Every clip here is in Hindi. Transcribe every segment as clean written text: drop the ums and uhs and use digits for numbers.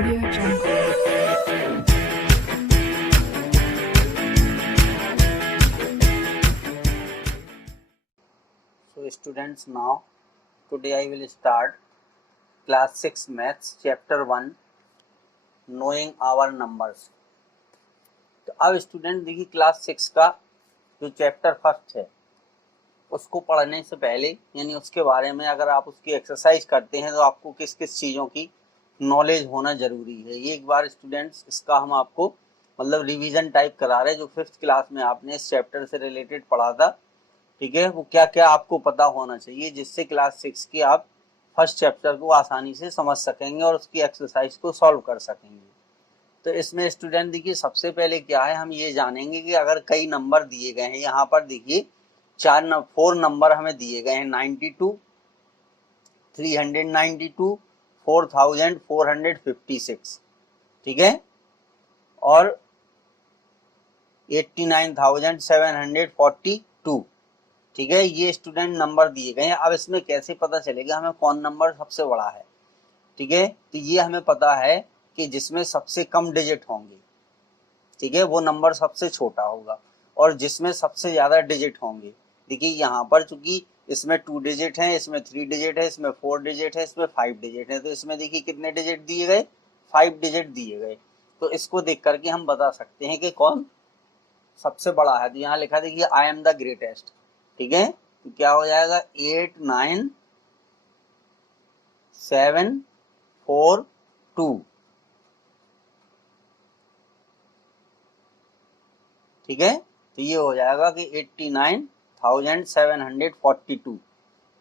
Audio Jungle. So students, now today I will start class 6 maths chapter 1 knowing our numbers. तो अब स्टूडेंट देखिए क्लास 6 का जो चैप्टर फर्स्ट है उसको पढ़ने से पहले यानी उसके बारे में अगर आप उसकी एक्सरसाइज करते हैं तो आपको किस किस चीज़ों की नॉलेज होना जरूरी है, ये एक बार स्टूडेंट्स इसका हम आपको मतलब रिवीजन टाइप करा रहे हैं। जो फिफ्थ क्लास में आपने इस चैप्टर से रिलेटेड पढ़ा था, ठीक है, वो क्या क्या आपको पता होना चाहिए जिससे क्लास 6 की आप फर्स्ट चैप्टर को आसानी से समझ सकेंगे और उसकी एक्सरसाइज को सॉल्व कर सकेंगे। तो इसमें स्टूडेंट देखिए सबसे पहले क्या है, हम ये जानेंगे कि अगर कई नंबर दिए गए हैं, यहाँ पर देखिए 4 नंबर हमें दिए गए हैं 92, 392, 4456, ठीक है, और 89,742, ठीक है, ये स्टूडेंट नंबर दिए गए हैं। अब इसमें कैसे पता चलेगा हमें कौन नंबर सबसे बड़ा है, ठीक है, तो ये हमें पता है कि जिसमें सबसे कम डिजिट होंगे, ठीक है, वो नंबर सबसे छोटा होगा, और जिसमें सबसे ज्यादा डिजिट होंगे, देखिए यहाँ पर चूंकि इसमें 2 डिजिट है, इसमें 3 डिजिट है, इसमें 4 डिजिट है, इसमें 5 डिजिट है, तो इसमें देखिए कितने डिजिट दिए गए, 5 डिजिट दिए गए। तो इसको देख करके हम बता सकते हैं कि कौन सबसे बड़ा है। तो यहाँ लिखा देखिए आई एम द ग्रेटेस्ट, ठीक है, तो क्या हो जाएगा 89742, ठीक है, तो ये हो जाएगा कि 89,742,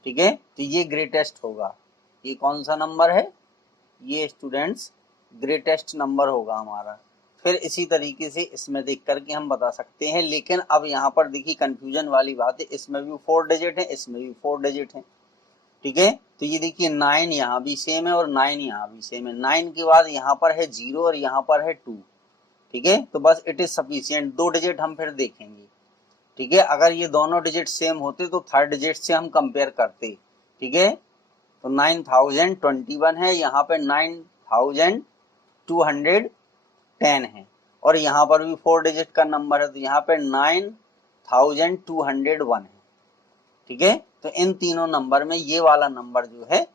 ठीक है, तो ये ग्रेटेस्ट होगा। ये कौन सा नंबर है, ये स्टूडेंट्स ग्रेटेस्ट नंबर होगा हमारा। फिर इसी तरीके से इसमें देख करके हम बता सकते हैं, लेकिन अब यहाँ पर देखिए कंफ्यूजन वाली बात है, इसमें भी 4 डिजिट है, इसमें भी 4 डिजिट है, ठीक है, तो ये देखिए 9 यहाँ भी सेम है और 9 यहाँ भी सेम है। 9 के बाद यहाँ पर है 0 और यहाँ पर है 2, ठीक है, तो बस इट इज सफिशिएंट। 2 डिजिट हम फिर देखेंगे, ठीक है, अगर ये दोनों डिजिट सेम होते तो थर्ड डिजिट से हम कंपेयर करते, ठीक है, तो 9021 है, यहाँ पे 9210 है, और यहाँ पर भी 4 डिजिट का नंबर है, तो यहाँ पे 9201 है, ठीक है, तो इन तीनों नंबर में ये वाला नंबर जो है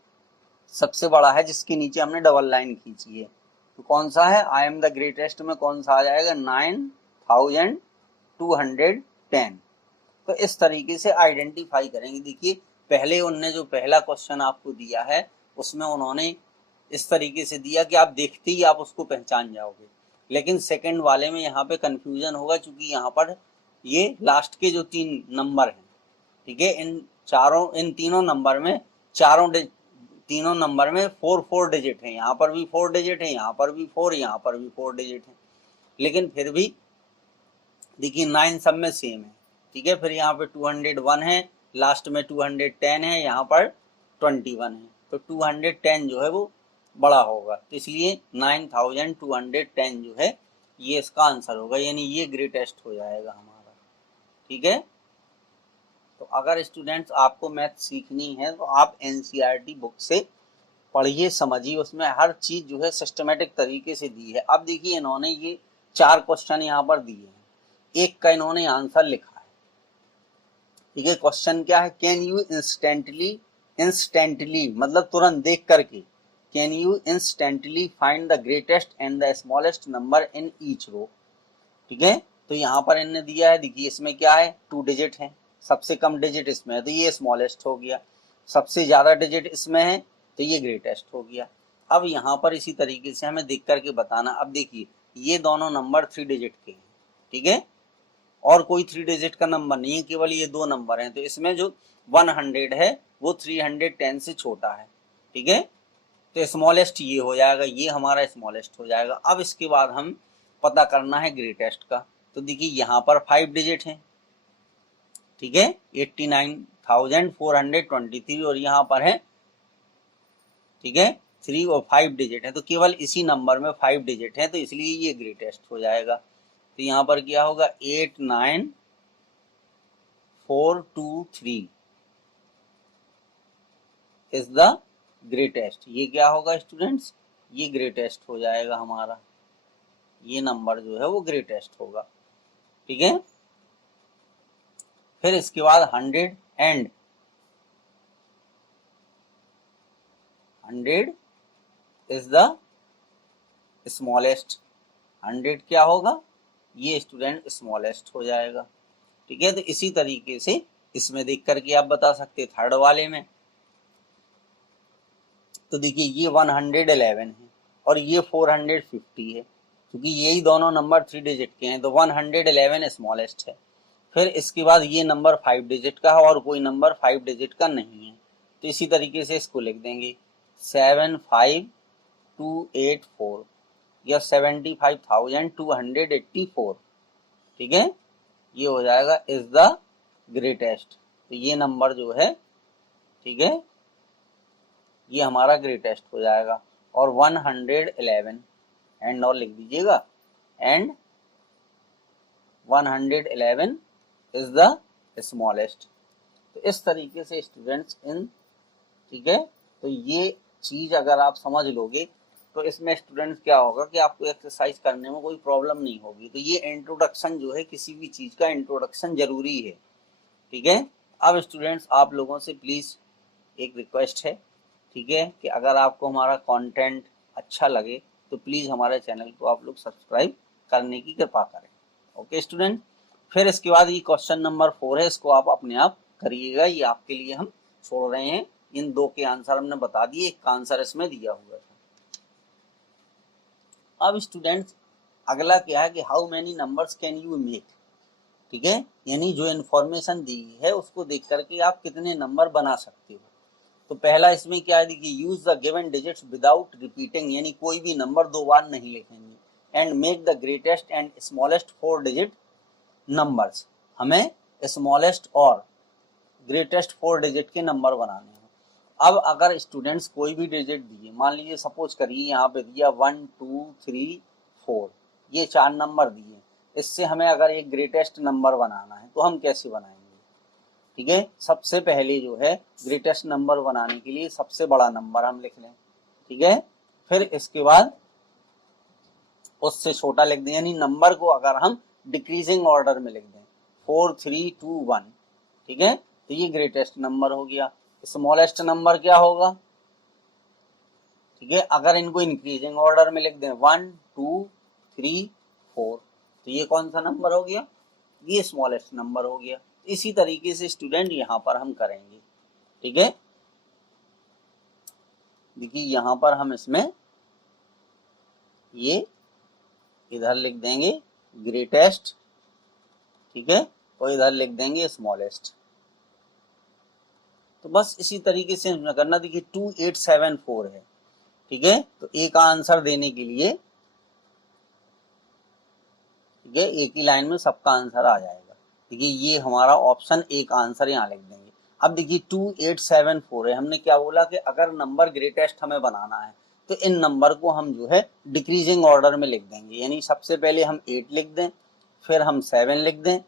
सबसे बड़ा है, जिसके नीचे हमने डबल लाइन खींची है। तो कौन सा है, आई एम द ग्रेटेस्ट में कौन सा आ जाएगा, 9210। तो इस तरीके से आइडेंटिफाई करेंगे। देखिए पहले उनने जो पहला क्वेश्चन आपको दिया है उसमें उन्होंने इस तरीके से दिया कि आप देखते ही आप उसको पहचान जाओगे, लेकिन सेकंड वाले में यहाँ पे कंफ्यूजन होगा, क्योंकि यहाँ पर ये लास्ट के जो 3 नंबर हैं, ठीक है, इन तीनों नंबर में तीनों नंबर में 4 डिजिट है, यहाँ पर भी 4 डिजिट है, यहाँ पर भी 4, यहाँ पर भी 4 डिजिट है, लेकिन फिर भी देखिए 9 सब में सेम है, ठीक है, फिर यहाँ पे 201 है, लास्ट में 210 है, यहाँ पर 21 है, तो 210 जो है वो बड़ा होगा, तो इसलिए 9210 जो है ये इसका आंसर होगा, यानी ये ग्रेटेस्ट हो जाएगा हमारा, ठीक है। तो अगर स्टूडेंट्स आपको मैथ सीखनी है तो आप एनसीईआरटी बुक से पढ़िए, समझिए, उसमें हर चीज जो है सिस्टमेटिक तरीके से दी है। अब देखिए इन्होंने ये 4 क्वेश्चन यहाँ पर दिए हैं, एक का इन्होंने आंसर लिखा है, ठीक है, क्वेश्चन क्या है, कैन यू इंस्टेंटली मतलब तुरंत देख करके, can you instantly find the greatest and the smallest number in each row, ठीक है, तो यहाँ पर इन्होंने दिया है, देखिए इसमें क्या है 2 डिजिट है, सबसे कम डिजिट इसमें है तो ये स्मॉलेस्ट हो गया, सबसे ज्यादा डिजिट इसमें है तो ये ग्रेटेस्ट हो गया। अब यहाँ पर इसी तरीके से हमें देख करके बताना, अब देखिए ये दोनों नंबर 3 डिजिट के हैं, ठीक है, और कोई 3 डिजिट का नंबर नहीं है, केवल ये 2 नंबर हैं, तो इसमें जो 100 है वो 310 से छोटा है, ठीक है, तो स्मॉलेस्ट ये हो जाएगा, ये हमारा स्मॉलेस्ट हो जाएगा। अब इसके बाद हम पता करना है ग्रेटेस्ट का, तो देखिए यहाँ पर 5 डिजिट है, ठीक है, 89,423, और यहाँ पर है, ठीक है, 3 और 5 डिजिट है, तो केवल इसी नंबर में 5 डिजिट है, तो इसलिए ये ग्रेटेस्ट हो जाएगा। तो यहाँ पर क्या होगा 89423 इज द ग्रेटेस्ट, ये क्या होगा स्टूडेंट्स, ये ग्रेटेस्ट हो जाएगा हमारा, ये नंबर जो है वो ग्रेटेस्ट होगा, ठीक है। फिर इसके बाद 100 एंड 100 इज द स्मॉलेस्ट। 100 क्या होगा, ये स्टूडेंट स्मॉलेस्ट हो जाएगा, ठीक है। तो इसी तरीके से इसमें देख करके आप बता सकते थर्ड वाले में। तो देखिए ये 111 है और ये 450 है, क्योंकि यही दोनों नंबर 3 डिजिट के हैं, तो 111 स्मॉलेस्ट है। फिर इसके बाद ये नंबर 5 डिजिट का है और कोई नंबर 5 डिजिट का नहीं है, तो इसी तरीके से इसको लिख देंगे 75284 या 75,284, ठीक है। ये हो जाएगा इज द ग्रेटेस्ट, तो ये नंबर जो है, ठीक है, ये हमारा ग्रेटेस्ट हो जाएगा। और 111 एंड और लिख दीजिएगा, एंड 111 इज द स्मॉलेस्ट। तो इस तरीके से स्टूडेंट्स इन, ठीक है, तो ये चीज अगर आप समझ लोगे तो इसमें स्टूडेंट्स क्या होगा कि आपको एक्सरसाइज करने में कोई प्रॉब्लम नहीं होगी। तो ये इंट्रोडक्शन जो है, किसी भी चीज का इंट्रोडक्शन जरूरी है, ठीक है। अब स्टूडेंट्स आप लोगों से प्लीज एक रिक्वेस्ट है, ठीक है, कि अगर आपको हमारा कंटेंट अच्छा लगे तो प्लीज हमारे चैनल को आप लोग सब्सक्राइब करने की कृपा करें, ओके स्टूडेंट। फिर इसके बाद ये क्वेश्चन नंबर 4 है, इसको आप अपने आप करिएगा, ये आपके लिए हम छोड़ रहे हैं। इन दो के आंसर हमने बता दिए, एक का आंसर इसमें दिया हुआ था। अब स्टूडेंट्स अगला क्या है कि how many numbers can you make, ठीक है, यानी जो इन्फॉर्मेशन दी है उसको देख करके आप कितने नंबर बना सकते हो। तो पहला इसमें क्या है, देखिए use the given digits without repeating, यानी कोई भी नंबर दो बार नहीं लिखेंगे, and make the greatest and smallest 4 digit numbers. हमें स्मॉलेस्ट और ग्रेटेस्ट 4 डिजिट के नंबर बनाने हैं। अब अगर स्टूडेंट्स कोई भी डिजिट दिए, मान लीजिए सपोज करिए यहाँ पे दिया 1 2 3 4, ये 4 नंबर दिए, इससे हमें अगर एक ग्रेटेस्ट नंबर बनाना है तो हम कैसे बनाएंगे, ठीक है। सबसे पहले जो है ग्रेटेस्ट नंबर बनाने के लिए सबसे बड़ा नंबर हम लिख लें, ठीक है। फिर इसके बाद उससे छोटा लिख दें, यानी नंबर को अगर हम डिक्रीजिंग ऑर्डर में लिख दें 4 3 2 1, ठीक है, तो ये ग्रेटेस्ट नंबर हो गया। स्मॉलेस्ट नंबर क्या होगा, ठीक है, अगर इनको इंक्रीजिंग ऑर्डर में लिख दें 1 2 3 4, तो ये कौन सा नंबर हो गया, ये स्मॉलेस्ट नंबर हो गया। इसी तरीके से स्टूडेंट यहाँ पर हम करेंगे, ठीक है। देखिए यहाँ पर हम इसमें ये इधर लिख देंगे ग्रेटेस्ट, ठीक है, और इधर लिख देंगे स्मॉलेस्ट। तो बस इसी तरीके से करना। देखिए 2874 है, ठीक है, तो ए का आंसर देने के लिए, ठीक है, एक ही लाइन में सबका आंसर आ जाएगा। देखिए ये हमारा ऑप्शन ए का आंसर यहाँ लिख देंगे। अब देखिए 2874 है, हमने क्या बोला कि अगर नंबर ग्रेटेस्ट हमें बनाना है तो इन नंबर को हम जो है डिक्रीजिंग ऑर्डर में लिख देंगे, यानी सबसे पहले हम 8 लिख दें, फिर हम 7 लिख दें,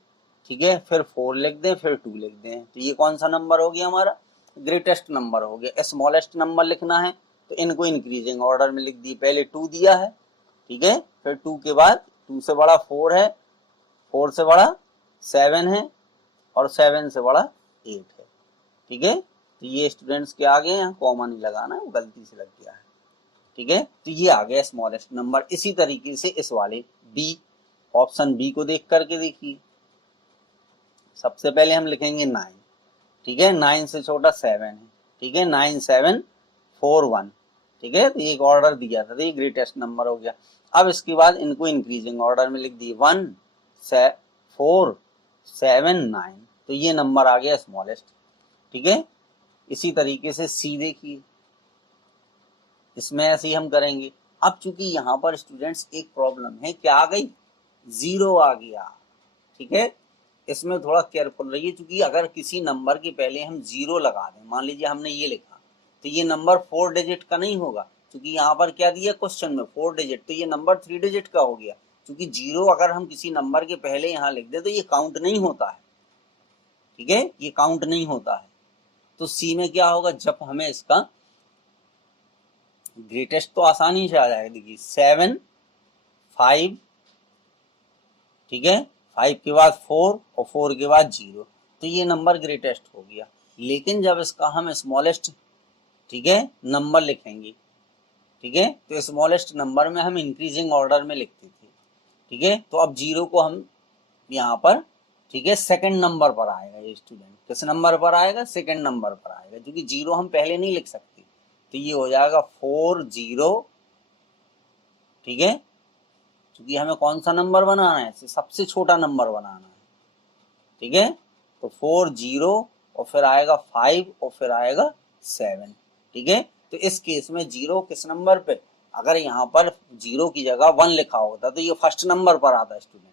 ठीक है, फिर 4 लिख दें, फिर 2 लिख दें। तो ये कौन सा नंबर हो गया, हमारा ग्रेटेस्ट नंबर हो गया। स्मॉलेस्ट नंबर लिखना है तो इनको इंक्रीजिंग ऑर्डर में लिख दी, पहले 2 दिया है, ठीक है, फिर 2 के बाद 2 से बड़ा 4 है, 4 से बड़ा 7 है, और 7 से बड़ा 8 है, ठीक है। तो ये स्टूडेंट्स के आगे यहाँ कॉमन ही लगाना है, वो गलती से लग गया है, ठीक है। तो ये आ गया स्मॉलेस्ट नंबर। इसी तरीके से इस वाले बी, ऑप्शन बी को देख करके देखिए, सबसे पहले हम लिखेंगे 9, ठीक है, 9 से छोटा 7 है, ठीक है, 9 7 4 1, ठीक है, तो एक ऑर्डर दिया था, तो ये ग्रेटेस्ट नंबर हो गया। अब इसके बाद इनको इंक्रीजिंग ऑर्डर में लिख दिए 1 4 7 9, तो ये नंबर आ गया स्मॉलेस्ट, ठीक है। इसी तरीके से सी देखिए, इसमें ऐसे ही हम करेंगे। अब चूंकि यहाँ पर स्टूडेंट्स एक प्रॉब्लम है, क्या आ गई, 0 आ गया, ठीक है। इसमें थोड़ा केयरफुल रहिए, क्योंकि अगर किसी नंबर के पहले हम 0 लगा दें, मान लीजिए हमने ये लिखा, तो ये नंबर 4 डिजिट का नहीं होगा, क्योंकि यहाँ पर क्या दिया क्वेश्चन में 4 डिजिट, तो ये नंबर 3 डिजिट का हो गया। क्योंकि 0 अगर हम किसी नंबर के पहले यहाँ लिख दें तो ये काउंट नहीं होता है, ठीक है, ये काउंट नहीं होता है। तो सी में क्या होगा, जब हमें इसका ग्रेटेस्ट तो आसानी से आ जाएगा, देखिए 7 5, ठीक है, 5 के बाद 4 और 4 के बाद 0, तो ये नंबर ग्रेटेस्ट हो गया। लेकिन जब इसका हम स्मॉलेस्ट, ठीक है, नंबर लिखेंगे, ठीक है, तो स्मॉलेस्ट नंबर में हम इंक्रीजिंग ऑर्डर में लिखते थे, ठीक है, तो अब 0 को हम यहाँ पर, ठीक है, सेकंड नंबर पर आएगा ये स्टूडेंट, किस नंबर पर आएगा, सेकंड नंबर पर आएगा, क्योंकि 0 हम पहले नहीं लिख सकते, तो ये हो जाएगा 4 0, ठीक है, क्योंकि हमें कौन सा नंबर बनाना है, सबसे छोटा नंबर बनाना है, ठीक है, तो 4 0 और फिर आएगा 5 और फिर आएगा 7, ठीक है, तो इस केस में 0 किस नंबर पे, अगर यहाँ पर 0 की जगह 1 लिखा होता तो ये फर्स्ट नंबर पर आता स्टूडेंट,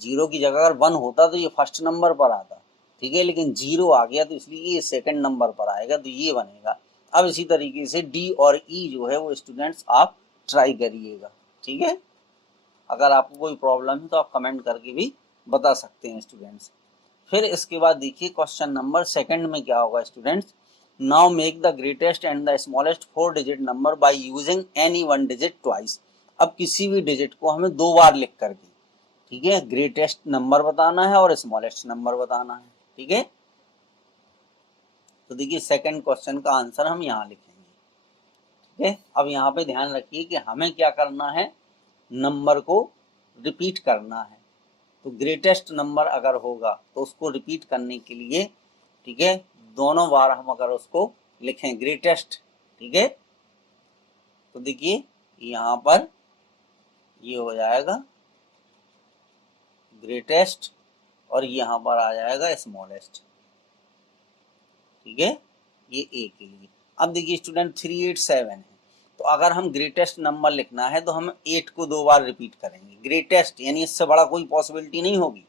0 की जगह अगर 1 होता तो ये फर्स्ट नंबर पर आता, ठीक है, लेकिन 0 आ गया तो इसलिए ये सेकंड नंबर पर आएगा, तो ये बनेगा। अब इसी तरीके से डी और ई जो है वो स्टूडेंट्स आप ट्राई करिएगा, ठीक है, अगर आपको कोई प्रॉब्लम है तो आप कमेंट करके भी बता सकते हैं स्टूडेंट्स। फिर इसके बाद देखिए क्वेश्चन नंबर सेकंड में क्या होगा students, now make the greatest and the smallest 4 digit number by using any 1 digit twice. अब किसी भी डिजिट को हमें 2 बार लिख करके, ठीक है, ग्रेटेस्ट नंबर बताना है और स्मॉलेस्ट नंबर बताना है, ठीक है, तो देखिए सेकंड क्वेश्चन का आंसर हम यहाँ लिखेंगे, ठीक है। अब यहाँ पे ध्यान रखिए कि हमें क्या करना है, नंबर को रिपीट करना है, तो ग्रेटेस्ट नंबर अगर होगा तो उसको रिपीट करने के लिए, ठीक है, दोनों बार हम अगर उसको लिखें ग्रेटेस्ट, ठीक है, तो देखिए यहाँ पर ये हो जाएगा ग्रेटेस्ट और यहाँ पर आ जाएगा स्मॉलेस्ट, ठीक है, ये ए के लिए। अब देखिए स्टूडेंट 387 है, तो अगर हम ग्रेटेस्ट नंबर लिखना है तो हम 8 को 2 बार रिपीट करेंगे, ग्रेटेस्ट यानी इससे बड़ा कोई पॉसिबिलिटी नहीं होगी,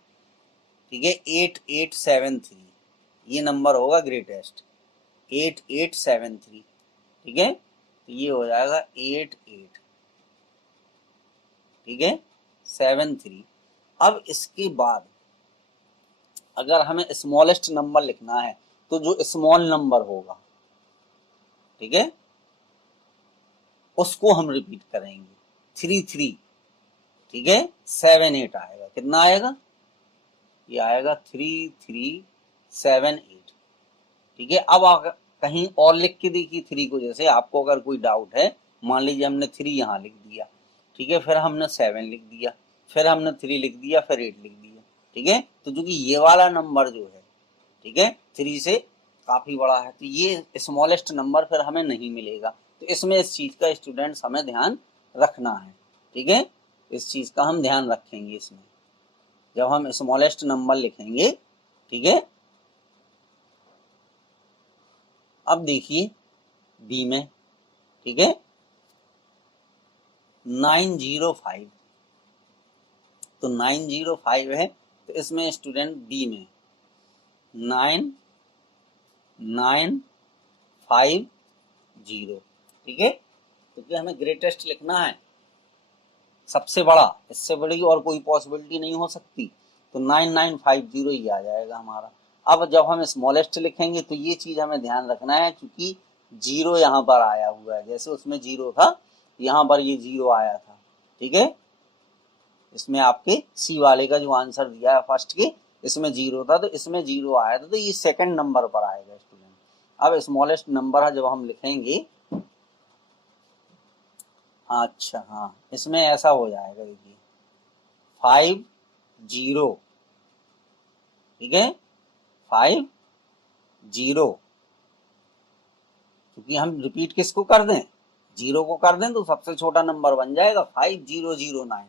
ठीक है, 8873 ये नंबर होगा ग्रेटेस्ट, 8873, ठीक है, तो ये हो जाएगा 88, ठीक है, 73। अब इसके बाद अगर हमें स्मॉलेस्ट नंबर लिखना है तो जो स्मॉल नंबर होगा, ठीक है, उसको हम रिपीट करेंगे 33, ठीक है, 78 आएगा, कितना आएगा, ये आएगा 3378, ठीक है। अब अगर कहीं और लिख के देखिए 3 को, जैसे आपको अगर कोई डाउट है, मान लीजिए हमने 3 यहाँ लिख दिया, ठीक है, फिर हमने 7 लिख दिया, फिर हमने 3 लिख दिया, फिर 8 लिख दिया, ठीक है, तो जो कि ये वाला नंबर जो है, ठीक है, 3 से काफी बड़ा है, तो ये स्मॉलेस्ट नंबर फिर हमें नहीं मिलेगा, तो इसमें इस चीज का स्टूडेंट्स हमें ध्यान रखना है, ठीक है, इस चीज का हम ध्यान रखेंगे इसमें जब हम स्मॉलेस्ट नंबर लिखेंगे, ठीक है। अब देखिए बी में, ठीक है, 905, तो 905 है, तो इसमें स्टूडेंट बी में 9950, ठीक है, क्योंकि हमें ग्रेटेस्ट लिखना है, सबसे बड़ा, इससे बड़ी और कोई पॉसिबिलिटी नहीं हो सकती, तो 9950 ही आ जाएगा हमारा। अब जब हम स्मॉलेस्ट लिखेंगे तो ये चीज हमें ध्यान रखना है, क्योंकि 0 यहाँ पर आया हुआ है, जैसे उसमें 0 था यहाँ पर ये 0 आया था, ठीक है, इसमें आपके सी वाले का जो आंसर दिया है फर्स्ट के, इसमें 0 था तो इसमें 0 आया था, तो ये सेकंड नंबर पर आएगा स्टूडेंट। अब स्मॉलेस्ट नंबर जब हम लिखेंगे, अच्छा हाँ, इसमें ऐसा हो जाएगा, देखिए 50, ठीक है, 50, क्योंकि हम रिपीट किसको कर दें, 0 को कर दें तो सबसे छोटा नंबर बन जाएगा 5009।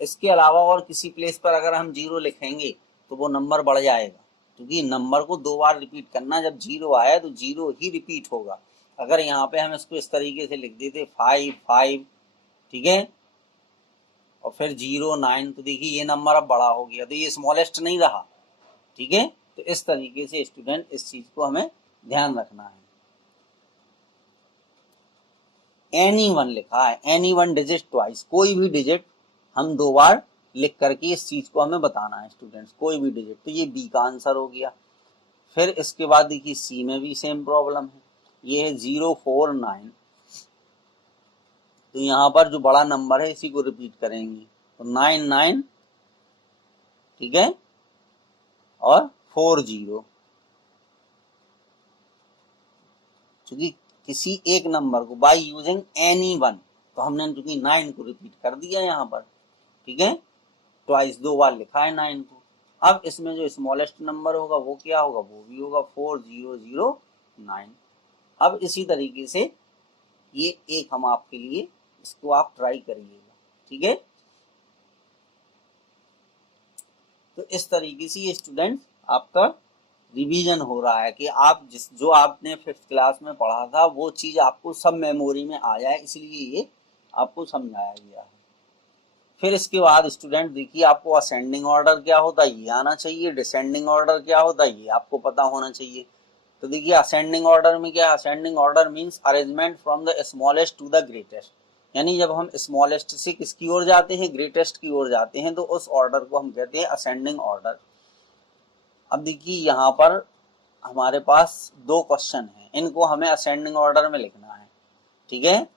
इसके अलावा और किसी प्लेस पर अगर हम 0 लिखेंगे तो वो नंबर बढ़ जाएगा, क्योंकि नंबर को 2 बार रिपीट करना, जब 0 आया तो 0 ही रिपीट होगा। अगर यहाँ पे हम इसको इस तरीके से लिख देते 55, ठीक है, और फिर 09, तो देखिए ये नंबर अब बड़ा हो गया, तो ये स्मॉलेस्ट नहीं रहा, ठीक है, तो इस तरीके से स्टूडेंट इस चीज को हमें ध्यान रखना है। एनी वन लिखा है, एनी 1 डिजिट ट्वाइस, कोई भी डिजिट हम 2 बार लिख करके इस चीज को हमें बताना है स्टूडेंट्स, कोई भी डिजिट, तो ये बी का आंसर हो गया। फिर इसके बाद देखिए सी में भी सेम प्रॉब्लम है, ये है 049, तो यहाँ पर जो बड़ा नंबर है इसी को रिपीट करेंगे, तो 99, ठीक है, और 40, क्योंकि किसी एक नंबर को बाय यूजिंग एनी वन, तो हमने चूंकि 9 को रिपीट कर दिया यहाँ पर, ठीक है, ट्वाइस, 2 बार लिखा है 9 को। अब इसमें जो स्मॉलेस्ट नंबर होगा वो क्या होगा, वो भी होगा 4009। अब इसी तरीके से ये एक हम आपके लिए, इसको आप ट्राई करिएगा, ठीक है। तो इस तरीके से ये स्टूडेंट आपका रिवीजन हो रहा है कि आप जो आपने 5th क्लास में पढ़ा था वो चीज आपको सब मेमोरी में आ जाए, इसलिए ये आपको समझाया गया है। फिर इसके बाद स्टूडेंट देखिए, आपको असेंडिंग ऑर्डर क्या होता है ये आना चाहिए, डिसेंडिंग ऑर्डर क्या होता है ये आपको पता होना चाहिए। तो देखिए असेंडिंग ऑर्डर में क्या है, ascending order means arrangement from the smallest to the greatest, यानी जब हम स्मॉलेस्ट से किसकी ओर जाते हैं, ग्रेटेस्ट की ओर जाते हैं, तो उस ऑर्डर को हम कहते हैं असेंडिंग ऑर्डर। अब देखिए यहाँ पर हमारे पास 2 क्वेश्चन हैं, इनको हमें असेंडिंग ऑर्डर में लिखना है, ठीक है।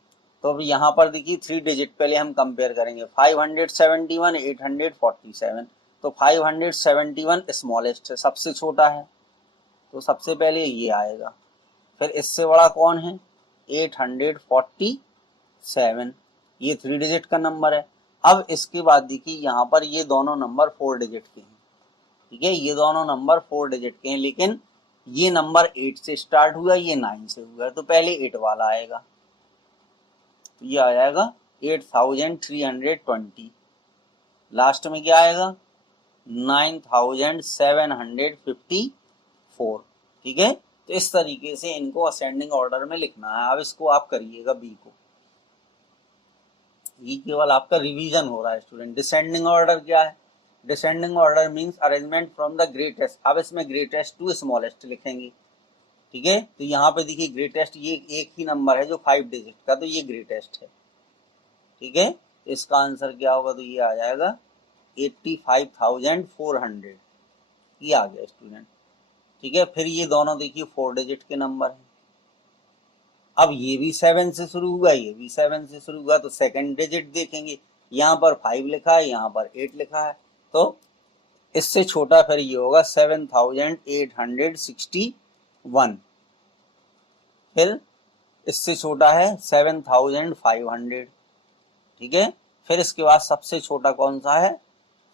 तो अब यहाँ पर देखिए 3 डिजिट पहले हम कंपेयर करेंगे, 571, 847। तो 571 स्मॉलेस्ट है, सबसे छोटा है, तो सबसे पहले ये आएगा। फिर इससे बड़ा कौन है, 847, ये 3 डिजिट का नंबर है। अब इसके बाद देखिए यहाँ पर ये दोनों नंबर 4 डिजिट के हैं, ठीक है, ये दोनों नंबर 4 डिजिट के हैं, लेकिन ये नंबर 8 से स्टार्ट हुआ, ये 9 से हुआ, तो पहले 8 वाला आएगा, तो ये आ जाएगा 8320। लास्ट में क्या आएगा, 9754, ठीक है। तो इस तरीके से इनको असेंडिंग ऑर्डर में लिखना है। अब इसको आप करिएगा बी को, ये केवल आपका रिवीजन हो रहा है स्टूडेंट। डिसेंडिंग ऑर्डर क्या है, descending order means arrangement from the greatest. अब इसमें ग्रेटेस्ट टू स्मॉलेस्ट लिखेंगे, ठीक है। तो यहाँ पे देखिए ग्रेटेस्ट ये एक ही नंबर है जो 5 डिजिट का, तो ये ग्रेटेस्ट है, ठीक है। इसका आंसर क्या होगा, तो ये आ जाएगा 85,400, ये आ गया स्टूडेंट, ठीक है। फिर ये दोनों देखिए 4 डिजिट के नंबर हैं। अब ये भी 7 से शुरू हुआ, ये भी 7 से शुरू हुआ, तो सेकंड डिजिट देखेंगे, यहाँ पर 5 लिखा है, यहाँ पर 8 लिखा है, तो इससे छोटा फिर ये होगा 7861। फिर इससे छोटा है 7500, ठीक है। फिर इसके बाद सबसे छोटा कौन सा है,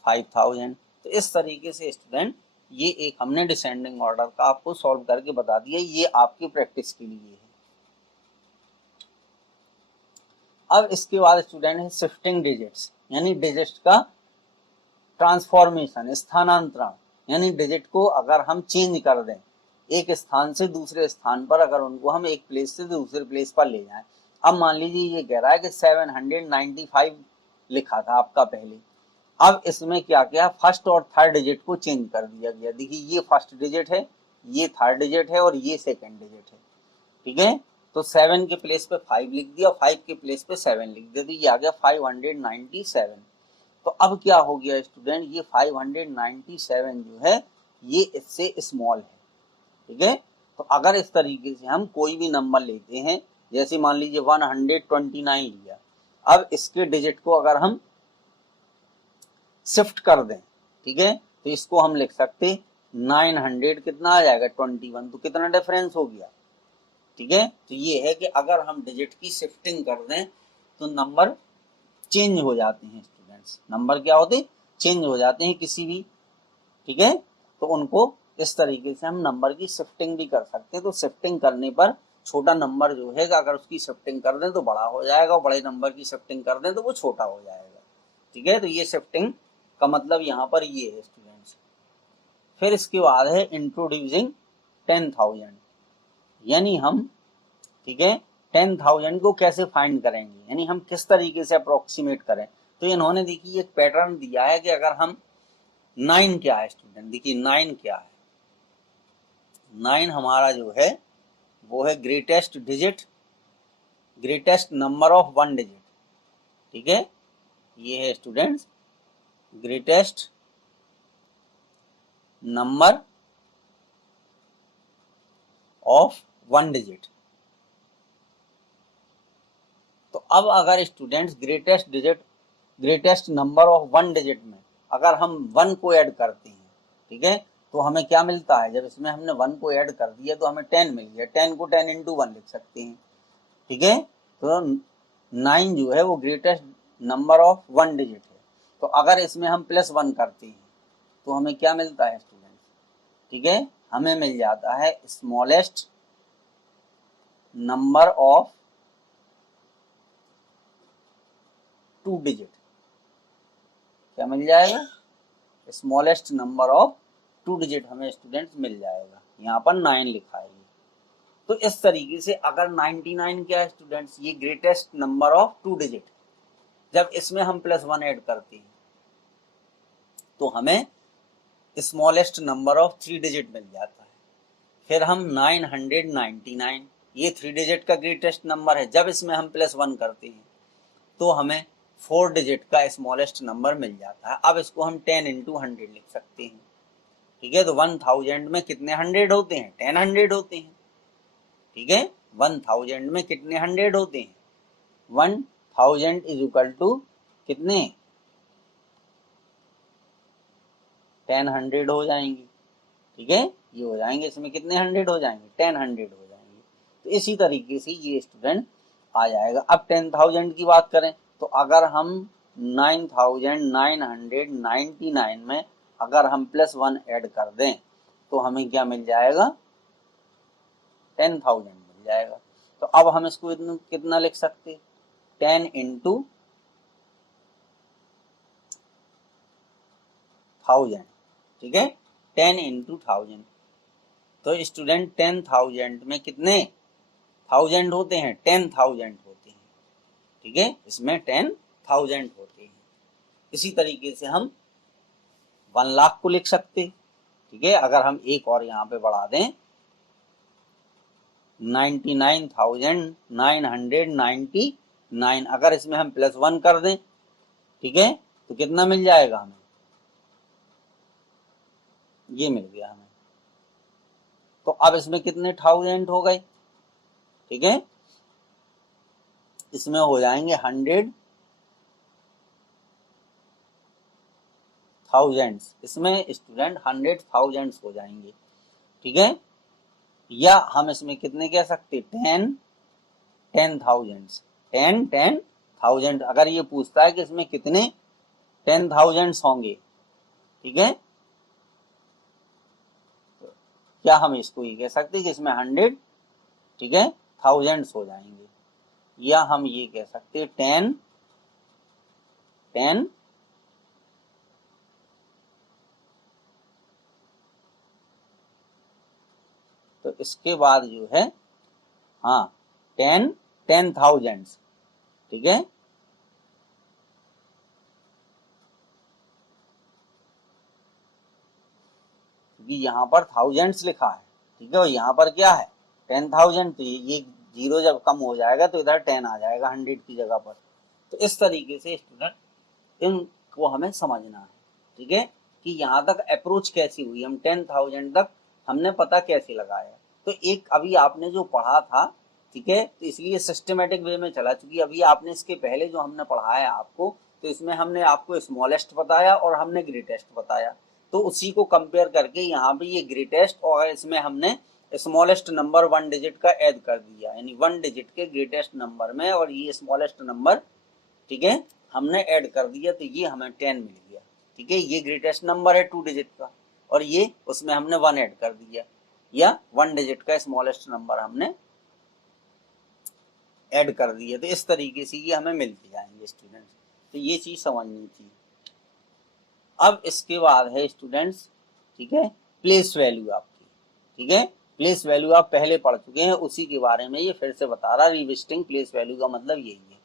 5000। तो इस तरीके से स्टूडेंट ये एक हमने डिसेंडिंग ऑर्डर का आपको सॉल्व करके बता दिया, ये आपकी प्रैक्टिस के लिए है। अब इसके बाद स्टूडेंट है शिफ्टिंग डिजिट्स, यानी डिजिट का ट्रांसफॉर्मेशन, स्थानांतरण, यानी डिजिट को अगर हम चेंज कर दें एक स्थान से दूसरे स्थान पर, अगर उनको हम एक प्लेस से दूसरे प्लेस पर ले जाएं। अब मान लीजिए ये कह रहा है कि 795 लिखा था आपका पहले, अब इसमें क्या किया, फर्स्ट और थर्ड डिजिट को चेंज कर दिया गया। देखिए ये फर्स्ट डिजिट है, ये थर्ड डिजिट है, और ये सेकंड डिजिट है, ठीक है। तो 7 के प्लेस पे 5 लिख दिया, 5 के प्लेस पे 7 लिख दिया, तो ये आ गया 597। तो अब क्या हो गया स्टूडेंट, ये 597 जो है ये इससे स्मॉल है, ठीक है। तो अगर इस तरीके से हम कोई भी नंबर लेते हैं, जैसे मान लीजिए 129 लिया, अब इसके डिजिट को अगर हम शिफ्ट कर दें, ठीक है, तो इसको हम लिख सकते 900 कितना आ जाएगा 21, तो कितना डिफरेंस हो गया, ठीक है। तो ये है कि अगर हम डिजिट की शिफ्टिंग कर दें तो नंबर चेंज हो जाते हैं स्टूडेंट्स, नंबर क्या होते, चेंज हो जाते हैं किसी भी, ठीक है। तो उनको इस तरीके से हम नंबर की शिफ्टिंग भी कर सकते हैं। तो शिफ्टिंग करने पर छोटा नंबर जो है अगर उसकी शिफ्टिंग कर दें तो बड़ा हो जाएगा, और बड़े नंबर की शिफ्टिंग कर दें तो वो छोटा हो जाएगा, ठीक है। तो ये शिफ्टिंग का मतलब यहाँ पर ये है स्टूडेंट्स। फिर इसके बाद है इंट्रोड्यूसिंग 10,000, यानी हम, ठीक है, 10,000 को कैसे फाइंड करेंगे, यानी हम किस तरीके से अप्रोक्सीमेट करें। तो इन्होंने देखिए एक पैटर्न दिया है कि अगर हम 9 क्या है स्टूडेंट, देखिए 9 क्या है, 9 हमारा जो है वो है greatest digit, greatest number of 1 digit, ठीक है। ये है students greatest number of 1 digit, तो अब अगर students greatest number of one digit में अगर हम 1 को ऐड करते हैं, ठीक है, तो हमें क्या मिलता है, जब इसमें हमने 1 को ऐड कर दिया तो हमें 10 मिल गया। 10 को 10 इंटू 1 लिख सकते हैं, ठीक है। तो 9 जो है वो greatest number of one digit है। तो अगर इसमें हम +1 करते हैं तो हमें क्या मिलता है स्टूडेंट्स, ठीक है, हमें मिल जाता है स्मॉलेस्ट नंबर ऑफ 2 डिजिट। क्या मिल जाएगा, स्मॉलेस्ट नंबर ऑफ 2 डिजिट हमें स्टूडेंट्स मिल जाएगा। यहाँ पर 9 लिखा है। तो इस तरीके से अगर 99 क्या है स्टूडेंट्स, ये ग्रेटेस्ट नंबर ऑफ 2 डिजिट, जब इसमें हम +1 ऐड करते हैं तो हमें स्मॉलेस्ट नंबर ऑफ 3 डिजिट मिल जाता है। फिर हम 999, ये 3 डिजिट का ग्रेटेस्ट नंबर है, जब इसमें हम +1 करते हैं तो हमें 4 डिजिट का स्मॉलेस्ट नंबर मिल जाता है। अब इसको हम 10 इंटू 100 लिख सकते हैं, ठीक है। तो 1000 में कितने 100 होते हैं, 10 100 होते हैं, ठीक है। 1000 में कितने 100 होते हैं, 1000 इज इक्वल टू कितने 10 100 हो जाएंगे, ठीक है। ये हो जाएंगे, इसमें कितने 100 हो जाएंगे, 10 100 हो जाएंगे। तो इसी तरीके से ये स्टूडेंट आ जाएगा। अब 10,000 की बात करें तो अगर हम 9,999 में अगर हम +1 ऐड कर दें तो हमें क्या मिल जाएगा, 10,000 मिल जाएगा। तो अब हम इसको कितना लिख सकते, 10 इंटू 1000, ठीक है, 10 इंटू 1000। तो स्टूडेंट 10,000 में कितने 1000 होते हैं, 10,000 होते हैं, ठीक है, इसमें 10,000 होते हैं। इसी तरीके से हम 1 लाख को लिख सकते, ठीक है। अगर हम एक और यहाँ पे बढ़ा दें 99,999, अगर इसमें हम +1 कर दें, ठीक है, तो कितना मिल जाएगा हमें, ये मिल गया हमें। तो अब इसमें कितने 1000 हो गए, ठीक है, इसमें हो जाएंगे 100,000, इसमें स्टूडेंट 100,000 हो जाएंगे, ठीक है। या हम इसमें कितने कह सकते, 10,000 अगर ये पूछता है कि इसमें कितने 10,000 होंगे, ठीक है, क्या हम इसको ये कह सकते हैं कि इसमें 100, ठीक है, 1000 हो जाएंगे। या हम ये कह सकते हैं 10 तो इसके बाद जो है, हाँ, 10,000, ठीक है, क्योंकि यहाँ पर थाउजेंड्स लिखा है, ठीक है, और यहाँ पर क्या है 10,000, तो ये 0 जब कम हो जाएगा तो इधर 10 आ जाएगा 100 की जगह पर। तो इस तरीके से स्टूडेंट इनको हमें समझना है, ठीक है, कि यहाँ तक अप्रोच कैसी हुई, हम 10,000 तक हमने पता कैसे लगाया। तो एक अभी आपने जो पढ़ा था, ठीक है, तो इसलिए सिस्टमेटिक वे में चला, चूंकि अभी आपने इसके पहले जो हमने पढ़ाया आपको, तो इसमें हमने आपको स्मॉलेस्ट बताया और हमने ग्रेटेस्ट बताया। तो उसी को कंपेयर करके यहाँ पे ये ग्रेटेस्ट और इसमें हमने स्मॉलेस्ट नंबर 1 डिजिट का ऐड कर दिया, यानी 1 डिजिट के ग्रेटेस्ट नंबर में और ये स्मॉलेस्ट नंबर, ठीक है, हमने ऐड कर दिया, तो ये हमें 10 मिल गया, ठीक है। ये ग्रेटेस्ट नंबर है 2 डिजिट का और ये उसमें हमने 1 ऐड कर दिया, या 1 डिजिट का स्मॉलेस्ट नंबर हमने ऐड कर दिया। तो इस तरीके से ये हमें मिलते जाएंगे स्टूडेंट्स। तो ये चीज समझनी थी। अब इसके बाद है स्टूडेंट्स, ठीक है, प्लेस वैल्यू आपकी, ठीक है, प्लेस वैल्यू आप पहले पढ़ चुके हैं, उसी के बारे में ये फिर से बता रहा। रिविजिटिंग प्लेस वैल्यू का मतलब यही है।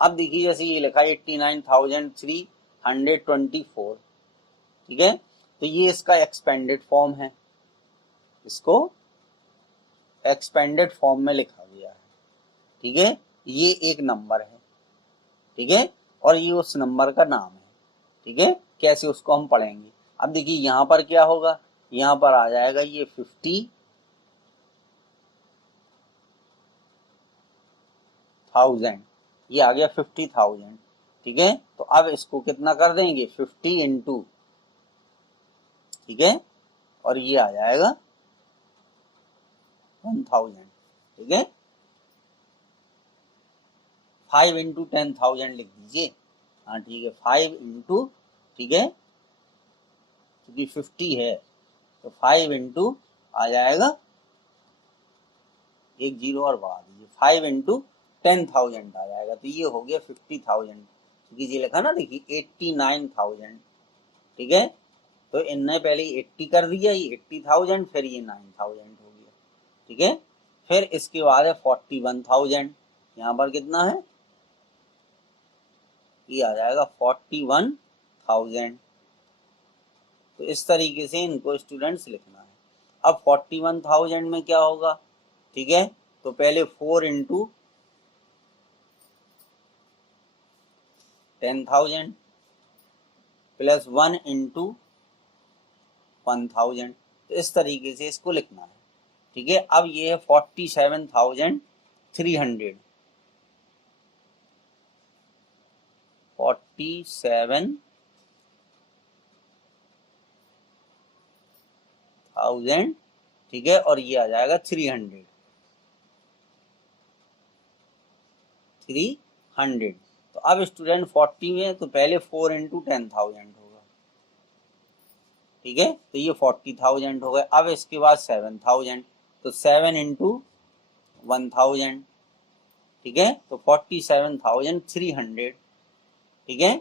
अब देखिए जैसे ये लिखा है 89,324, ठीक है, तो ये इसका एक्सपेंडेड फॉर्म है, इसको एक्सपेंडेड फॉर्म में लिखा गया है, ठीक है। ये एक नंबर है, ठीक है, और ये उस नंबर का नाम है, ठीक है। कैसे उसको हम पढ़ेंगे, अब देखिए यहां पर क्या होगा, यहां पर आ जाएगा ये 50,000, ये आ गया 50,000, ठीक है। तो अब इसको कितना कर देंगे, 50 इंटू, ठीक है, और ये आ जाएगा 1000, ठीक है। 5 इंटू 10,000 लिख दीजिए, हाँ ठीक है, 5 इंटू, ठीक है, क्योंकि 50 है तो 5 इंटू आ जाएगा, एक जीरो और बढ़ा दीजिए, 5 इंटू 10,000 आ जाएगा, तो ये हो गया 50,000, क्योंकि ये लिखा ना, देखिए 89,000, ठीक है। तो इनने पहले 80 कर दिया, ये 80,000, फिर ये 9,000 हो गया, ठीक है। फिर इसके बाद है 41,000, यहाँ पर कितना है, ये आ जाएगा 41,000। तो इस तरीके से इनको स्टूडेंट्स लिखना है। अब 41,000 में क्या होगा, ठीक है, तो पहले 4 इंटू 10,000 प्लस 1 इंटू 1,000, तो इस तरीके से इसको लिखना है, ठीक है। अब ये है 47,300, 47,000, ठीक है, और ये आ जाएगा 300। तो अब स्टूडेंट 40 में तो पहले 4 इंटू 10,000 होगा, ठीक है, तो ये 40,000 हो गए। अब इसके बाद 7,000, तो 7 इंटू 1,000, ठीक है, तो 47,300, ठीक है,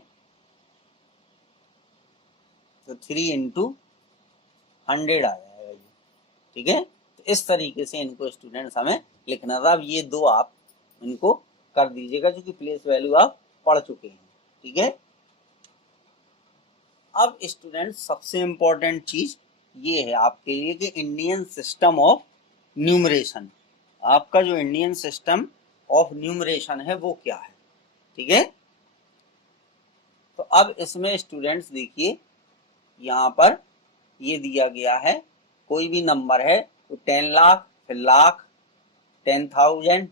तो 3 इंटू 100 आ जाएगा ये, ठीक है। तो इस तरीके से इनको स्टूडेंट्स हमें लिखना था। अब ये दो आप इनको कर दीजिएगा, क्योंकि प्लेस वैल्यू आप पढ़ चुके हैं, ठीक है। अब स्टूडेंट सबसे इंपॉर्टेंट चीज ये है आपके लिए कि इंडियन सिस्टम ऑफ न्यूमरेशन, आपका जो इंडियन सिस्टम ऑफ न्यूमरेशन है वो क्या है, ठीक है। तो अब इसमें स्टूडेंट्स देखिए, यहाँ पर ये दिया गया है, कोई भी नंबर है तो 10 लाख, फिर लाख, 10,000,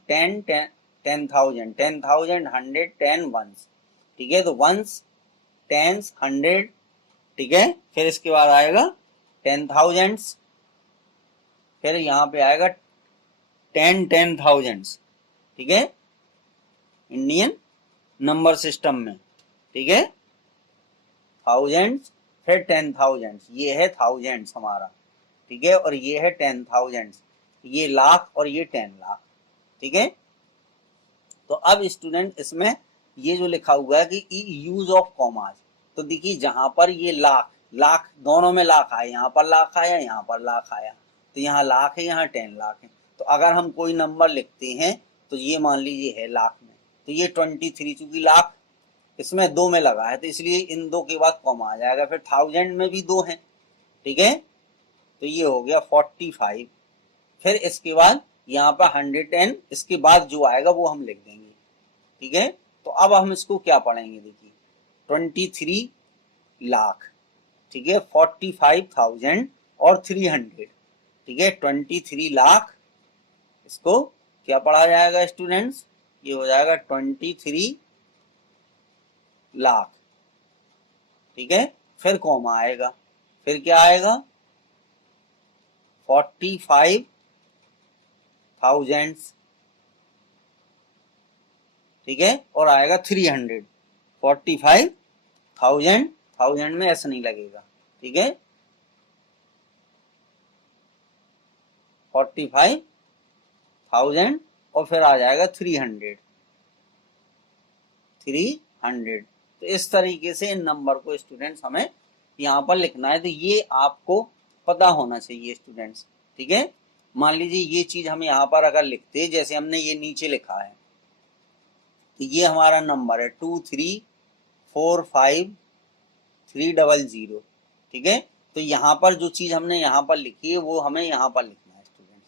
10,000, 10,000, 100, 10 वंस, ठीक है, तो वंस, टेंस, 100, ठीक है, फिर इसके बाद आएगा 10,000, फिर यहाँ पे आएगा 10,000, ठीक है, इंडियन नंबर सिस्टम में, ठीक है, थाउजेंड्स, फिर 10,000, ये है थाउजेंड्स हमारा, ठीक है, और ये है 10,000, ये लाख और ये 10 लाख, ठीक है। तो अब स्टूडेंट इसमें ये जो लिखा हुआ है कि यूज ऑफ कॉमास, तो देखिए जहां पर ये लाख, लाख दोनों में लाख आए, यहाँ पर लाख आया, यहाँ पर लाख आया, तो यहाँ लाख है, यहाँ 10 लाख है। तो अगर हम कोई नंबर लिखते हैं तो ये मान लीजिए है लाख में, तो ये 23, चूंकि लाख इसमें दो में लगा है तो इसलिए इन दो के बाद कॉमा आ जाएगा, फिर थाउजेंड में भी दो हैं, ठीक है, तो ये हो गया 45, फिर इसके बाद यहाँ पर 110, इसके बाद जो आएगा वो हम लिख देंगे, ठीक है। तो अब हम इसको क्या पढ़ेंगे, देखिए 23 लाख, ठीक है, 45,000 और 300, ठीक है, 23 लाख, इसको क्या पढ़ा जाएगा स्टूडेंट्स, ये हो जाएगा 23 लाख, ठीक है, फिर कॉमा आएगा, फिर क्या आएगा 45,000, ठीक है, और आएगा 300, 45,000, 1000 में ऐसा नहीं लगेगा, ठीक है, 45,000 और फिर आ जाएगा 300, तो इस तरीके से इन नंबर को स्टूडेंट्स हमें यहाँ पर लिखना है। तो ये आपको पता होना चाहिए स्टूडेंट्स, ठीक है। मान लीजिए ये चीज हम यहाँ पर अगर लिखते हैं, जैसे हमने ये नीचे लिखा है, तो ये हमारा नंबर है 2345,300, ठीक है। तो यहाँ पर जो चीज हमने यहाँ पर लिखी है वो हमें यहाँ पर लिखना है स्टूडेंट्स,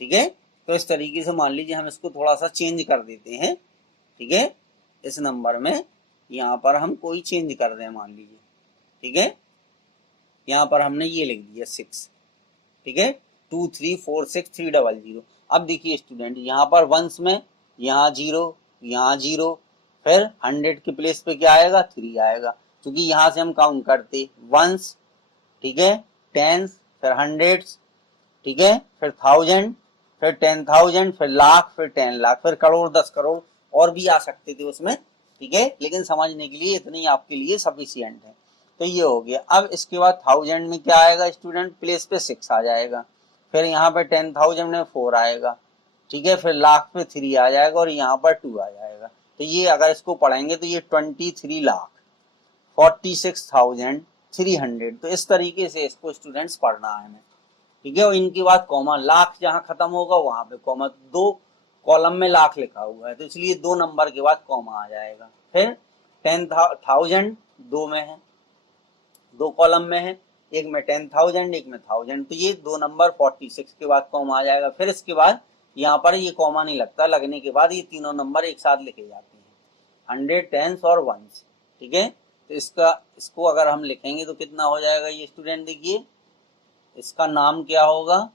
ठीक है। तो इस तरीके से मान लीजिए हम इसको थोड़ा सा चेंज कर देते हैं, ठीक है, इस नंबर में यहाँ पर हम कोई चेंज कर दें, मान लीजिए, ठीक है, यहाँ पर हमने ये लिख दिया 6, ठीक है, 2346,300। अब देखिए स्टूडेंट यहाँ पर वंस में यहाँ जीरो, यहाँ जीरो, फिर 100 के प्लेस पे क्या आएगा, 3 आएगा, क्योंकि यहां से हम काउंट करते वंस, ठीक है, टेंस, फिर हंड्रेड्स, ठीक है, फिर 1000, फिर 10,000, फिर लाख, फिर 10 लाख, फिर करोड़, 10 करोड़, और भी आ सकते थे उसमें, ठीक है, लेकिन समझने के लिए इतनी आपके लिए सफिशियंट है। तो ये हो गया। अब इसके बाद 1000 में क्या आएगा स्टूडेंट, प्लेस पे 6 आ जाएगा, फिर यहाँ पे 10,000 में 4 आएगा, ठीक है, फिर लाख पे 3 आ जाएगा और यहाँ पर 2 आ जाएगा। तो ये अगर इसको पढ़ेंगे तो ये 23,46,300, तो इस तरीके से इसको स्टूडेंट्स पढ़ना है हमें, ठीक है। और इनके बाद कॉमा, लाख जहाँ खत्म होगा वहां पे कॉमा, 2 कॉलम में लाख लिखा हुआ है तो इसलिए 2 नंबर के बाद कॉमा आ जाएगा। फिर 10,000 2 में है, 2 कॉलम में है, एक में 10,000, एक में 1000, तो ये 2 नंबर 46 के बाद कॉमा आ जाएगा। फिर इसके बाद यहाँ पर ये कॉमा नहीं लगता, लगने के बाद ये तीनों नंबर एक साथ लिखे जाते हैं, 100, 10 और 1, ठीक है। तो इसको अगर हम लिखेंगे तो कितना हो जाएगा ये स्टूडेंट, देखिए इसका नाम क्या होगा,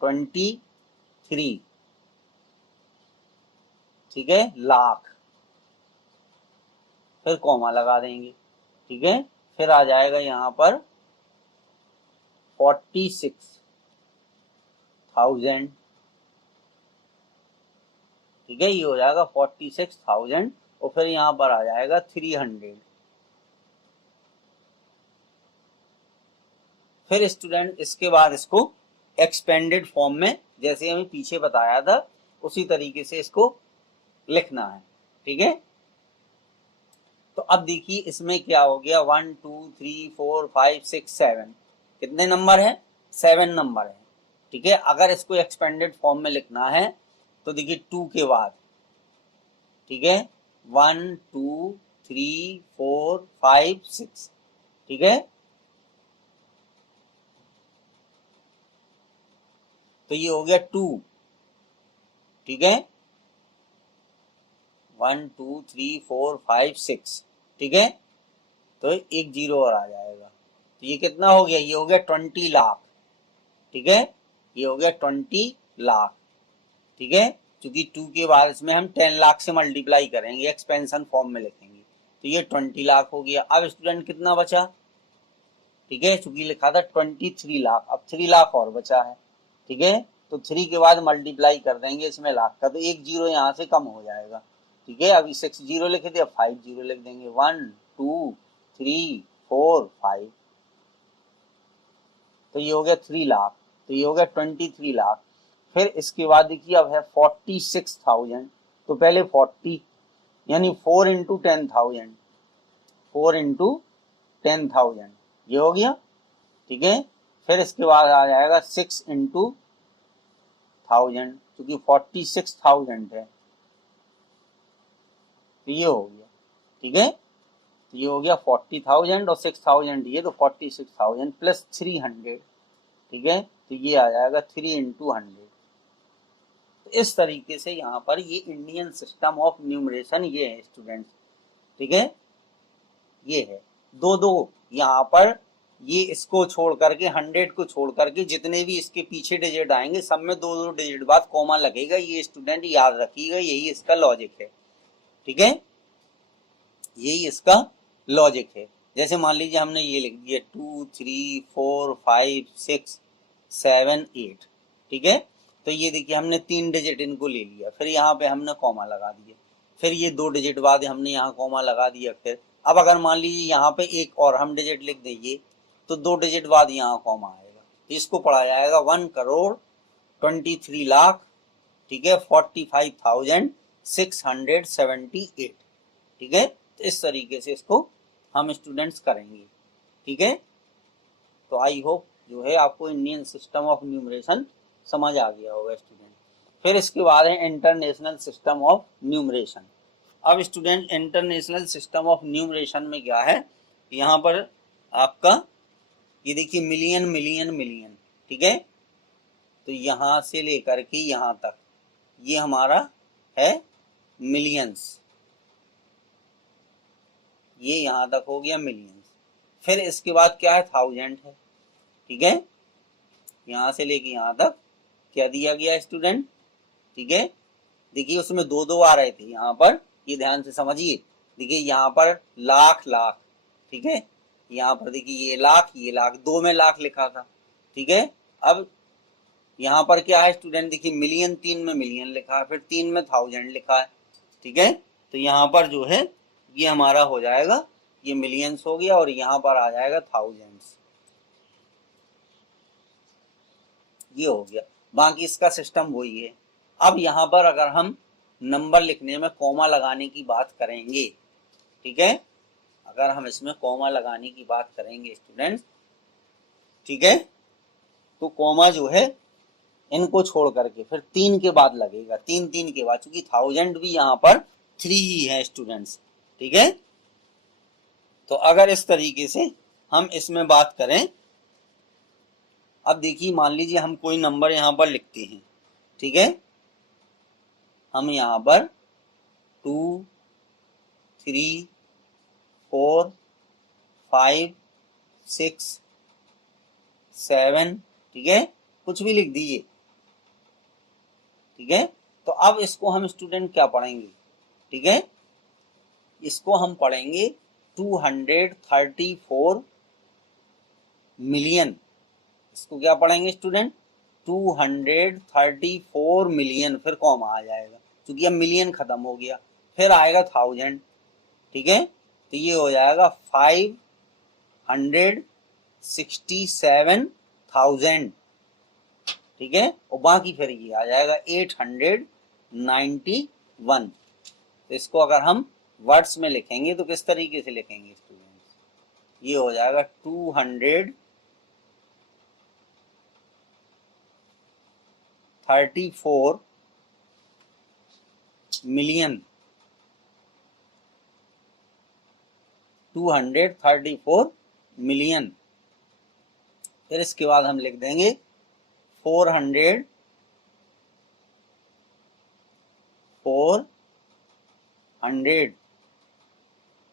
23, ठीक है, लाख, फिर कॉमा लगा देंगे, ठीक है। फिर आ जाएगा यहाँ पर 46,000, ठीक है, ये हो जाएगा 46,000, और फिर यहाँ पर आ जाएगा 300। फिर स्टूडेंट इसके बाद इसको एक्सपेंडेड फॉर्म में, जैसे हमें पीछे बताया था उसी तरीके से इसको लिखना है, ठीक है। तो अब देखिए इसमें क्या हो गया, 1 2 3 4 5 6 7, कितने नंबर है, 7 नंबर है, ठीक है। अगर इसको एक्सपेंडेड फॉर्म में लिखना है तो देखिए 2 के बाद, ठीक है, 1 2 3 4 5 6, ठीक है। तो ये हो गया 2, ठीक है, 1 2 3 4 5 6, ठीक है। तो एक 0 और आ जाएगा, तो ये कितना हो गया, ये हो गया 20 लाख, ठीक है, ये हो गया 20 लाख, ठीक है। क्योंकि 2 के बाद इसमें हम 10 लाख से मल्टीप्लाई करेंगे, एक्सपेंशन फॉर्म में लिखेंगे, तो ये 20 लाख हो गया। अब स्टूडेंट कितना बचा, ठीक है, चूंकि लिखा था 23 लाख, अब 3 लाख और बचा है, ठीक है। तो 3 के बाद मल्टीप्लाई कर देंगे इसमें लाख का, तो एक 0 यहाँ से कम हो जाएगा, ठीक है। अभी 6 0 लिखे थे, अब 5 0 लिख देंगे, 1 2 3 4 5, तो ये हो गया 3 लाख, तो ये हो गया 23 लाख। फिर इसके बाद देखिए अब है 46,000, तो पहले 40 यानी 4 इंटू 10,000, 4 इंटू 10,000, ये हो गया, ठीक है। फिर इसके बाद आ जाएगा 6 इंटू 1000, क्योंकि 46,000 है, तो ये हो गया, ठीक है। तो ये हो गया 40,000 और 6,000 ये, तो 46,000 प्लस 300, ठीक है, तो ये आ जाएगा 3 इंटू 100। तो इस तरीके से यहाँ पर ये इंडियन सिस्टम ऑफ न्यूमरेशन ये है स्टूडेंट्स, ठीक है, ये है। दो दो यहाँ पर, ये इसको छोड़ करके 100 को छोड़ करके जितने भी इसके पीछे डिजिट आएंगे सब में 2 डिजिट बाद कॉमा लगेगा, ये स्टूडेंट याद रखिएगा, यही इसका लॉजिक है, ठीक है, यही इसका लॉजिक है। जैसे मान लीजिए हमने ये लिख दिया 2 3 4 5 6 7 8, ठीक है। तो ये देखिए हमने 3 डिजिट इनको ले लिया, फिर यहाँ पे हमने कॉमा लगा दिया, फिर ये 2 डिजिट बाद हमने यहाँ कॉमा लगा दिया। फिर अब अगर मान लीजिए यहाँ पे एक और हम डिजिट लिख देंगे तो 2 डिजिट बाद यहाँ कॉमा आएगा, इसको पढ़ा जाएगा 1,23,00,000, ठीक है, 45,678, ठीक है। तो इस तरीके से इसको हम स्टूडेंट्स करेंगे, ठीक है। तो आई होप जो है आपको इंडियन सिस्टम ऑफ न्यूमरेशन समझ आ गया होगा स्टूडेंट। फिर इसके बाद है इंटरनेशनल सिस्टम ऑफ न्यूमरेशन। अब student international system of numeration में क्या है, यहाँ पर आपका ये देखिए मिलियन मिलियन मिलियन, ठीक है। तो यहाँ से लेकर के यहाँ तक ये हमारा है मिलियंस, ये यहाँ तक हो गया मिलियंस। फिर इसके बाद क्या है, 1000 है, ठीक है, यहाँ से लेके यहाँ तक क्या दिया गया स्टूडेंट, ठीक है। देखिए उसमें 2 2 आ रहे थे, यहाँ पर ये ध्यान से समझिए। देखिए यहाँ पर लाख लाख, ठीक है, यहाँ पर देखिए ये लाख, दो में लाख लिखा था, ठीक है। अब यहाँ पर क्या है स्टूडेंट, देखिए मिलियन, तीन में मिलियन लिखा है, फिर तीन में थाउजेंड लिखा है, ठीक है। तो यहाँ पर जो है ये हमारा हो जाएगा, ये मिलियंस हो गया और यहाँ पर आ जाएगा थाउजेंड्स, ये हो गया। बाकी इसका सिस्टम वही है। अब यहाँ पर अगर हम नंबर लिखने में कॉमा लगाने की बात करेंगे, ठीक है, अगर हम इसमें कॉमा लगाने की बात करेंगे स्टूडेंट्स, ठीक है, तो कॉमा जो है इनको छोड़ करके फिर तीन के बाद लगेगा, तीन तीन के बाद, क्योंकि थाउजेंड भी यहाँ पर थ्री ही है स्टूडेंट्स, ठीक है। तो अगर इस तरीके से हम इसमें बात करें, अब देखिए मान लीजिए हम कोई नंबर यहाँ पर लिखते हैं, ठीक है, हम यहाँ पर 2 3 4 5 6 7, ठीक है, कुछ भी लिख दीजिए, ठीक है। तो अब इसको हम स्टूडेंट क्या पढ़ेंगे, ठीक है, इसको हम पढ़ेंगे 234 मिलियन। इसको क्या पढ़ेंगे स्टूडेंट, 234 मिलियन, फिर कॉमा आ जाएगा क्योंकि अब मिलियन खत्म हो गया, फिर आएगा थाउजेंड, ठीक है। तो ये हो जाएगा 567,000, ठीक है, और बाकी फिर ये आ जाएगा 891। तो इसको अगर हम वर्ड्स में लिखेंगे तो किस तरीके से लिखेंगे स्टूडेंट्स, ये हो जाएगा 234 मिलियन, 234 मिलियन। फिर इसके बाद हम लिख देंगे 400,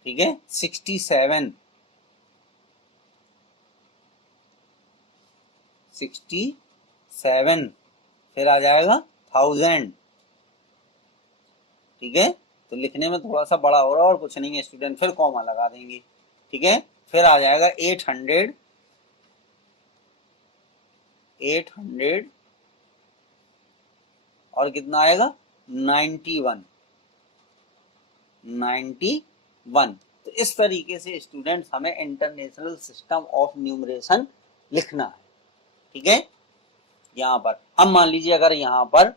ठीक है, 67, 67, फिर आ जाएगा 1000, ठीक है। तो लिखने में थोड़ा सा बड़ा हो रहा है और कुछ नहीं है स्टूडेंट, फिर कॉमा लगा देंगे, ठीक है। फिर आ जाएगा 800, और कितना आएगा 91, 91। तो इस तरीके से स्टूडेंट्स हमें इंटरनेशनल सिस्टम ऑफ न्यूमरेशन लिखना है, ठीक है। यहाँ पर अब मान लीजिए अगर यहाँ पर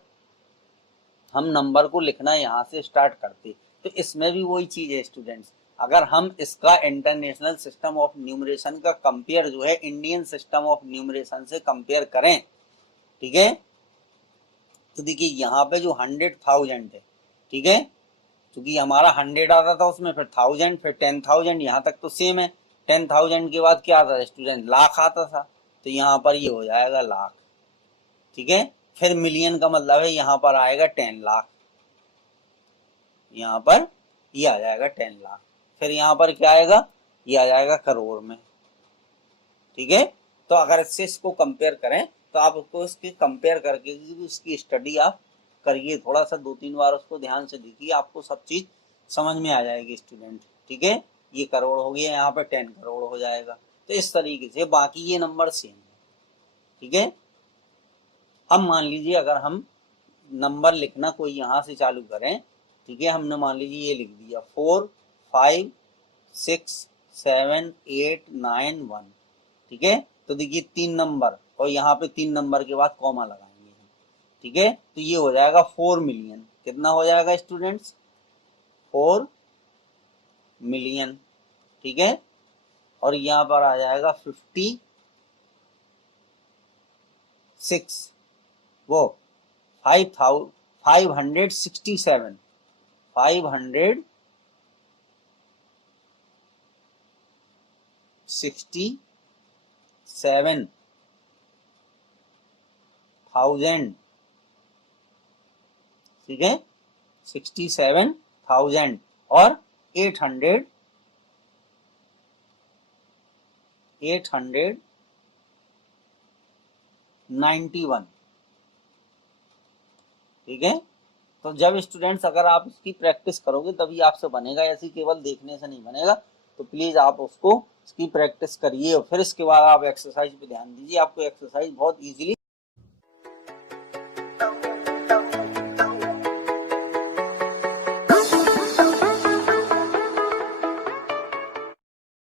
हम नंबर को लिखना यहाँ से स्टार्ट करते, तो इसमें भी वही चीज है स्टूडेंट्स। अगर हम इसका इंटरनेशनल सिस्टम ऑफ न्यूमरेशन का कंपेयर जो है इंडियन सिस्टम ऑफ न्यूमरेशन से कंपेयर करें, ठीक है, तो देखिए यहाँ पे जो 100,000 है, ठीक है, क्योंकि हमारा 100 आता था उसमें, फिर 1000, फिर 10,000, यहाँ तक तो सेम है। 10,000 के बाद क्या आता था स्टूडेंट, लाख आता था, तो यहाँ पर ये हो जाएगा लाख, ठीक है। फिर मिलियन का मतलब है यहाँ पर आएगा 10 लाख, यहाँ पर ये आ जाएगा 10 लाख। फिर यहाँ पर क्या आएगा, ये आ जाएगा करोड़ में, ठीक है। तो अगर इससे इसको कंपेयर करें तो आप उसको इसके कंपेयर करके उसकी स्टडी आप करिए, थोड़ा सा 2-3 बार उसको ध्यान से देखिए, आपको सब चीज समझ में आ जाएगी स्टूडेंट, ठीक है। ये करोड़ हो गया, यहाँ पे 10 करोड़ हो जाएगा। तो इस तरीके से बाकी ये नंबर सेम है, ठीक है। अब मान लीजिए अगर हम नंबर लिखना कोई यहाँ से चालू करें, ठीक है, हमने मान लीजिए ये लिख दिया 4 5 6 7 8 9 1, ठीक है। तो देखिए 3 नंबर और यहाँ पे 3 नंबर के बाद कॉमा लगाएंगे, ठीक है। तो ये हो जाएगा 4 मिलियन, कितना हो जाएगा स्टूडेंट्स, 4 मिलियन, ठीक है। और यहाँ पर आ जाएगा 56, वो 567, 567,000, ठीक है, 67,000 और 891, ठीक है। तो जब स्टूडेंट्स अगर आप इसकी प्रैक्टिस करोगे तभी आपसे बनेगा, ऐसे केवल देखने से नहीं बनेगा। तो प्लीज आप उसको इसकी प्रैक्टिस करिए और फिर इसके बाद आप एक्सरसाइज पे ध्यान दीजिए, आपको एक्सरसाइज बहुत इजीली